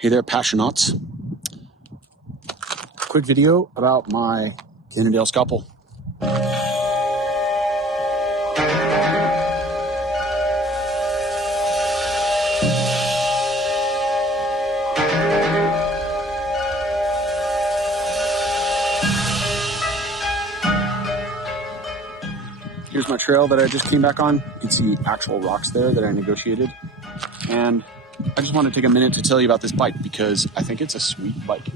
Hey there, Passionauts. Quick video about my Cannondale Scalpel. Here's my trail that I just came back on. You can see actual rocks there that I negotiated. And I just want to take a minute to tell you about this bike because I think it's a sweet bike.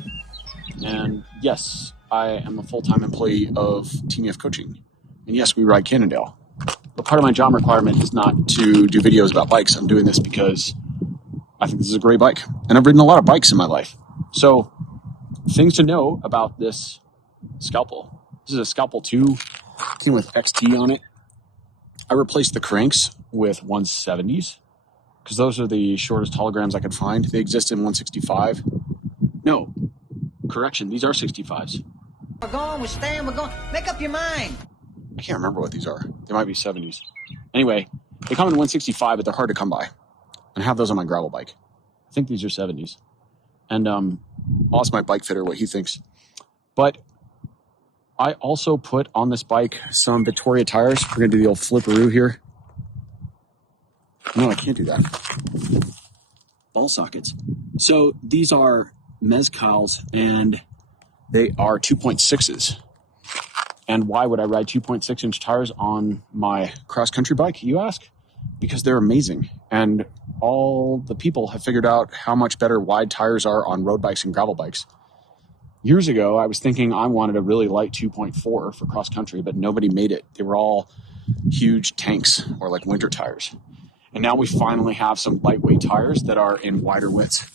And yes, I am a full-time employee of Team EF Coaching. And yes, we ride Cannondale. But part of my job requirement is not to do videos about bikes. I'm doing this because I think this is a great bike. And I've ridden a lot of bikes in my life. So things to know about this Scalpel. This is a Scalpel 2. Came with XT on it. I replaced the cranks with 170s because those are the shortest holograms I could find. They exist in 165. No, correction, these are 65s. We're going, we're staying, we're going. Make up your mind. I can't remember what these are. They might be 70s. Anyway, they come in 165, but they're hard to come by. And I have those on my gravel bike. I think these are 70s. And I'll ask my bike fitter what he thinks. But I also put on this bike some Victoria tires. We're going to do the old flipperoo here. No, I can't do that. Ball sockets. So these are Mezcals, and they are 2.6s. And why would I ride 2.6-inch tires on my cross-country bike, you ask? Because they're amazing. And all the people have figured out how much better wide tires are on road bikes and gravel bikes. Years ago, I was thinking I wanted a really light 2.4 for cross-country, but nobody made it. They were all huge tanks or like winter tires. And now we finally have some lightweight tires that are in wider widths.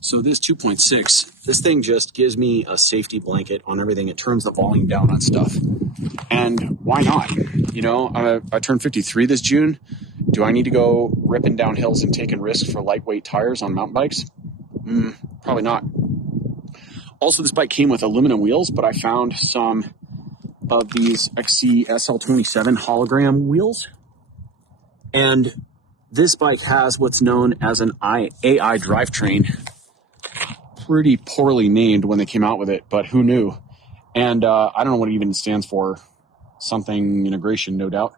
So this 2.6, this thing just gives me a safety blanket on everything. It turns the volume down on stuff. And why not? You know, I turned 53 this June. Do I need to go ripping down hills and taking risks for lightweight tires on mountain bikes? Probably not. Also, this bike came with aluminum wheels, but I found some of these XC SL27 hologram wheels. And this bike has what's known as an AI drivetrain. Pretty poorly named when they came out with it, but who knew? And I don't know what it even stands for. Something integration, no doubt.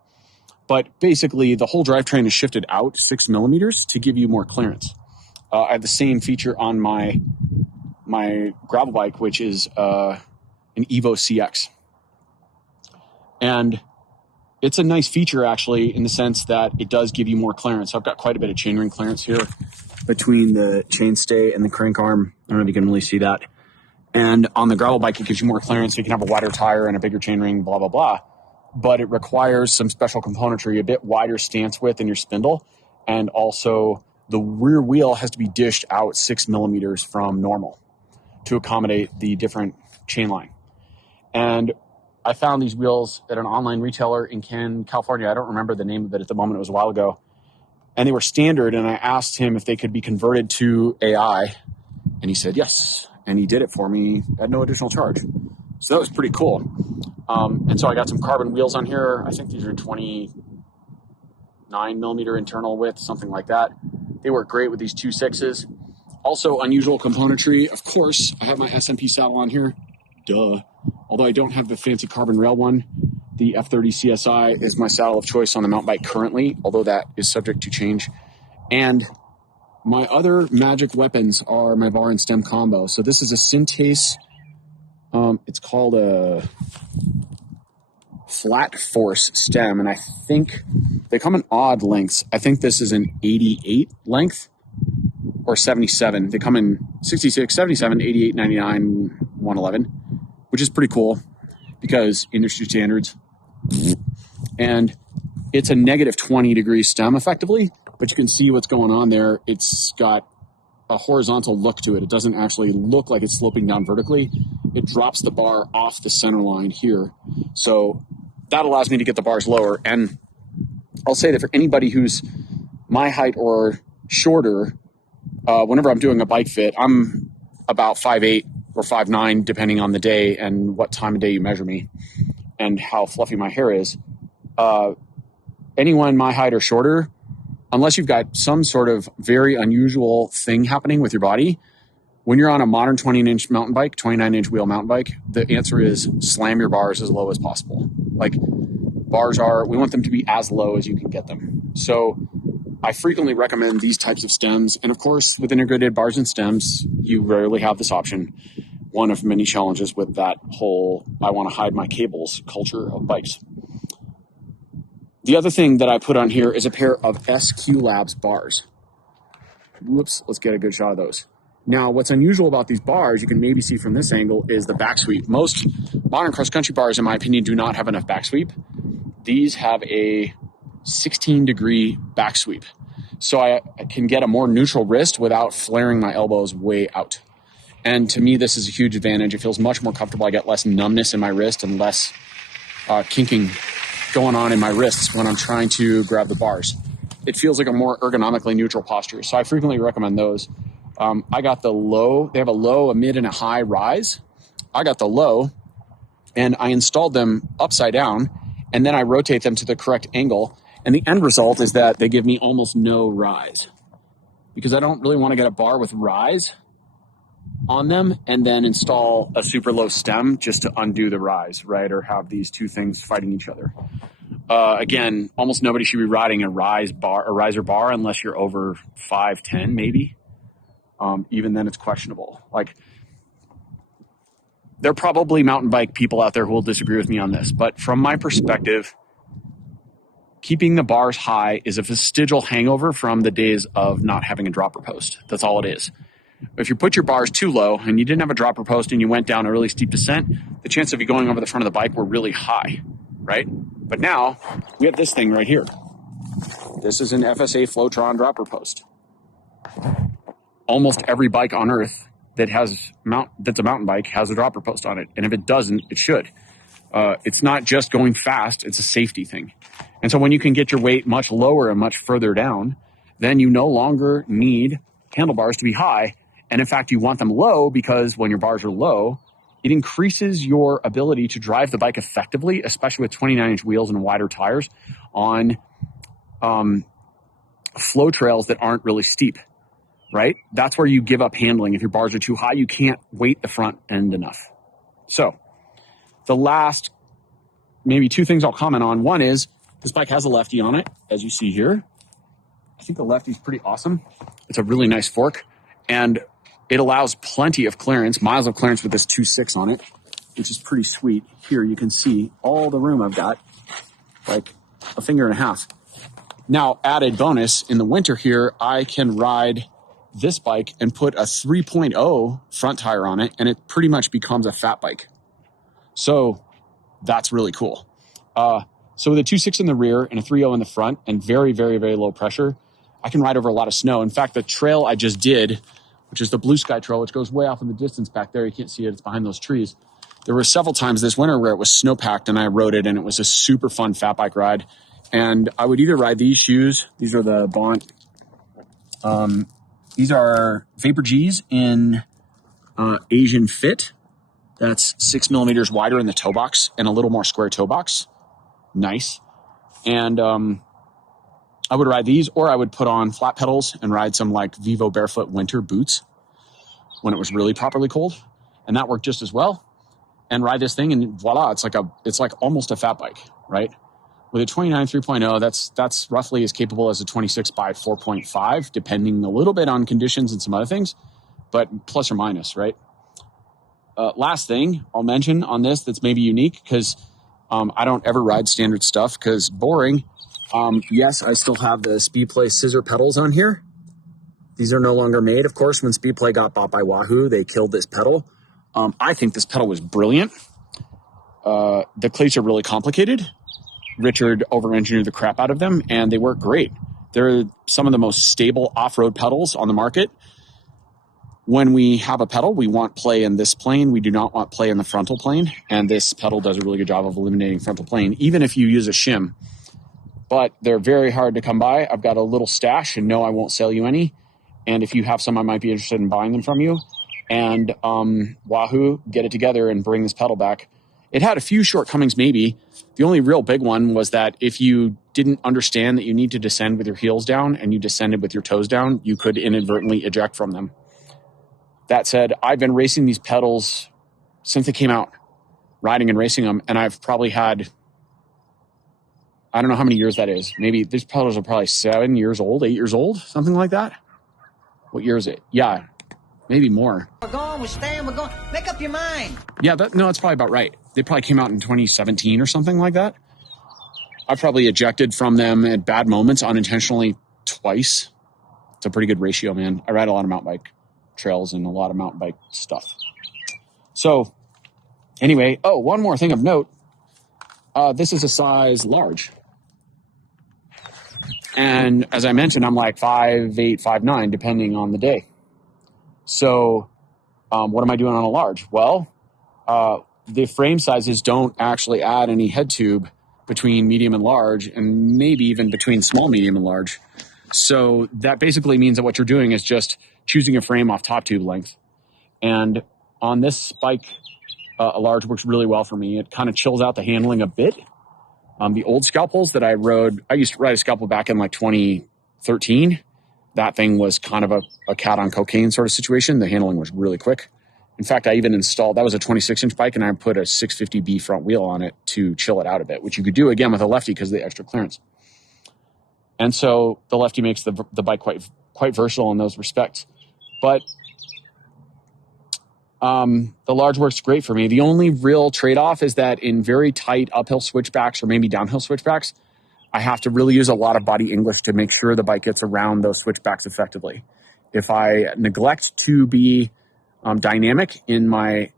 But basically, the whole drivetrain is shifted out 6 millimeters to give you more clearance. I have the same feature on my gravel bike, which is an Evo CX. And it's a nice feature, actually, in the sense that it does give you more clearance. I've got quite a bit of chainring clearance here between the chainstay and the crank arm. I don't know if you can really see that. And on the gravel bike, it gives you more clearance. You can have a wider tire and a bigger chainring, blah, blah, blah. But it requires some special componentry, a bit wider stance width in your spindle. And also, the rear wheel has to be dished out 6 millimeters from normal to accommodate the different chain line. And I found these wheels at an online retailer in California. I don't remember the name of it at the moment. It was a while ago. And they were standard, and I asked him if they could be converted to AI, and he said yes. And he did it for me at no additional charge. So that was pretty cool. And so I got some carbon wheels on here. I think these are 29 millimeter internal width, something like that. They work great with these 2.6s. Also, unusual componentry. Of course, I have my SMP saddle on here. Duh. Although I don't have the fancy carbon rail one, the F30 CSI is my saddle of choice on the mountain bike currently, although that is subject to change. And my other magic weapons are my bar and stem combo. So this is a Syntace. It's called a flat force stem, and I think they come in odd lengths. I think this is an 88 length or 77. They come in 66, 77, 88, 99, 111, which is pretty cool because industry standards. And it's a negative 20 degree stem effectively, but you can see what's going on there. It's got a horizontal look to it. It doesn't actually look like it's sloping down vertically. It drops the bar off the center line here. So that allows me to get the bars lower. And I'll say that for anybody who's my height or shorter, whenever I'm doing a bike fit, I'm about 5'8" or 5'9", depending on the day and what time of day you measure me and how fluffy my hair is. Anyone my height or shorter, unless you've got some sort of very unusual thing happening with your body, When you're on a modern 20-inch mountain bike, 29-inch wheel mountain bike, the answer is slam your bars as low as possible. Like, bars we want them to be as low as you can get them. So I frequently recommend these types of stems. And of course, with integrated bars and stems, you rarely have this option. One of many challenges with that whole I want to hide my cables culture of bikes. The other thing that I put on here is a pair of SQ Labs bars. Whoops, let's get a good shot of those. Now, what's unusual about these bars, you can maybe see from this angle, is the back sweep. Most modern cross-country bars, in my opinion, do not have enough back sweep. These have a 16-degree back sweep. So I can get a more neutral wrist without flaring my elbows way out. And to me, this is a huge advantage. It feels much more comfortable. I get less numbness in my wrist and less kinking going on in my wrists when I'm trying to grab the bars. It feels like a more ergonomically neutral posture. So I frequently recommend those. I got the low. They have a low, a mid, and a high rise. I got the low, and I installed them upside down, and then I rotate them to the correct angle. And the end result is that they give me almost no rise, because I don't really want to get a bar with rise on them and then install a super low stem just to undo the rise, right? Or have these two things fighting each other. Again, almost nobody should be riding a riser bar unless you're over 5'10", maybe. Even then it's questionable. Like, there are probably mountain bike people out there who will disagree with me on this, but from my perspective, keeping the bars high is a vestigial hangover from the days of not having a dropper post. That's all it is. If you put your bars too low and you didn't have a dropper post and you went down a really steep descent, the chance of you going over the front of the bike were really high, right? But now we have this thing right here. This is an FSA Flowtron dropper post. Almost every bike on earth that's a mountain bike has a dropper post on it. And if it doesn't, it should. It's not just going fast, it's a safety thing. And so when you can get your weight much lower and much further down, then you no longer need handlebars to be high. And in fact, you want them low, because when your bars are low, it increases your ability to drive the bike effectively, especially with 29-inch wheels and wider tires on flow trails that aren't really steep, right? That's where you give up handling. If your bars are too high, you can't weight the front end enough. So the last maybe two things I'll comment on. One is this bike has a Lefty on it, as you see here. I think the Lefty's pretty awesome. It's a really nice fork, and it allows plenty of clearance, miles of clearance with this 2.6 on it, which is pretty sweet. Here you can see all the room I've got, like a finger and a half. Now, added bonus, in the winter here, I can ride this bike and put a 3.0 front tire on it, and it pretty much becomes a fat bike. So that's really cool. So with a 2.6 in the rear and a 3.0 in the front and very, very, very low pressure, I can ride over a lot of snow. In fact, the trail I just did, which is the Blue Sky Trail, which goes way off in the distance back there. You can't see it. It's behind those trees. There were several times this winter where it was snow-packed and I rode it, and it was a super fun fat bike ride. And I would either ride these shoes. These are the Bont. These are Vapor G's in Asian Fit. That's 6 millimeters wider in the toe box and a little more square toe box. Nice. And I would ride these, or I would put on flat pedals and ride some like Vivo Barefoot winter boots when it was really properly cold. And that worked just as well. And ride this thing, and voila, it's like almost a fat bike, right? With a 29 3.0, that's roughly as capable as a 26 by 4.5, depending a little bit on conditions and some other things, but plus or minus, right? Last thing I'll mention on this that's maybe unique, because I don't ever ride standard stuff because boring. Yes, I still have the Speedplay scissor pedals on here. These are no longer made. Of course, when Speedplay got bought by Wahoo, they killed this pedal. I think this pedal was brilliant. The cleats are really complicated. Richard over-engineered the crap out of them, and they work great. They're some of the most stable off-road pedals on the market. When we have a pedal, we want play in this plane. We do not want play in the frontal plane, and this pedal does a really good job of eliminating frontal plane, even if you use a shim. But they're very hard to come by. I've got a little stash, and no, I won't sell you any. And if you have some, I might be interested in buying them from you. And Wahoo, get it together and bring this pedal back. It had a few shortcomings, maybe. The only real big one was that if you didn't understand that you need to descend with your heels down and you descended with your toes down, you could inadvertently eject from them. That said, I've been racing these pedals since they came out, riding and racing them, and I've probably had, I don't know how many years that is. Maybe these pedals are probably 7 years old, 8 years old, something like that. What year is it? Yeah, maybe more. We're going, we're staying, we're going. Make up your mind. Yeah, that's probably about right. They probably came out in 2017 or something like that. I probably ejected from them at bad moments unintentionally twice. It's a pretty good ratio, man. I ride a lot of mountain bike trails and a lot of mountain bike stuff. So anyway, one more thing of note. This is a size large. And as I mentioned, I'm like 5'8", 5'9", depending on the day. So what am I doing on a large? Well, the frame sizes don't actually add any head tube between medium and large, and maybe even between small, medium, and large. So that basically means that what you're doing is just choosing a frame off top tube length. And on this bike, a large works really well for me. It kind of chills out the handling a bit. The old Scalpels that I rode, I used to ride a Scalpel back in like 2013. That thing was kind of a cat on cocaine sort of situation. The handling was really quick. In fact, I even installed, that was a 26-inch bike, and I put a 650B front wheel on it to chill it out a bit, which you could do, again, with a Lefty because of the extra clearance. And so the Lefty makes the bike quite versatile in those respects. But the large works great for me. The only real trade-off is that in very tight uphill switchbacks or maybe downhill switchbacks, I have to really use a lot of body English to make sure the bike gets around those switchbacks effectively. If I neglect to be dynamic in my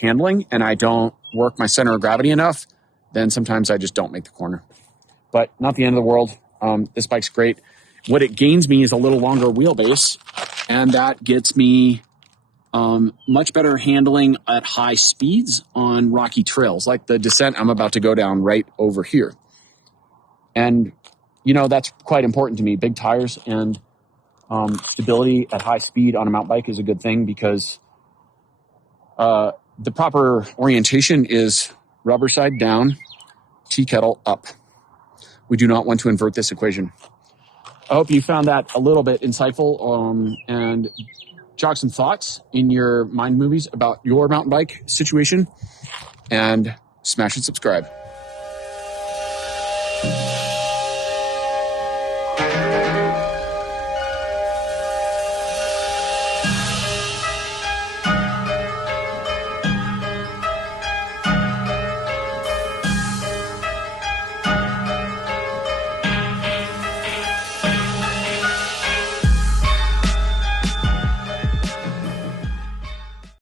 handling and I don't work my center of gravity enough, then sometimes I just don't make the corner. But not the end of the world. This bike's great. What it gains me is a little longer wheelbase, and that gets me much better handling at high speeds on rocky trails, like the descent I'm about to go down right over here. And, that's quite important to me. Big tires and stability at high speed on a mountain bike is a good thing because the proper orientation is rubber side down, tea kettle up. We do not want to invert this equation. I hope you found that a little bit insightful and jog some thoughts in your mind movies about your mountain bike situation, and smash and subscribe.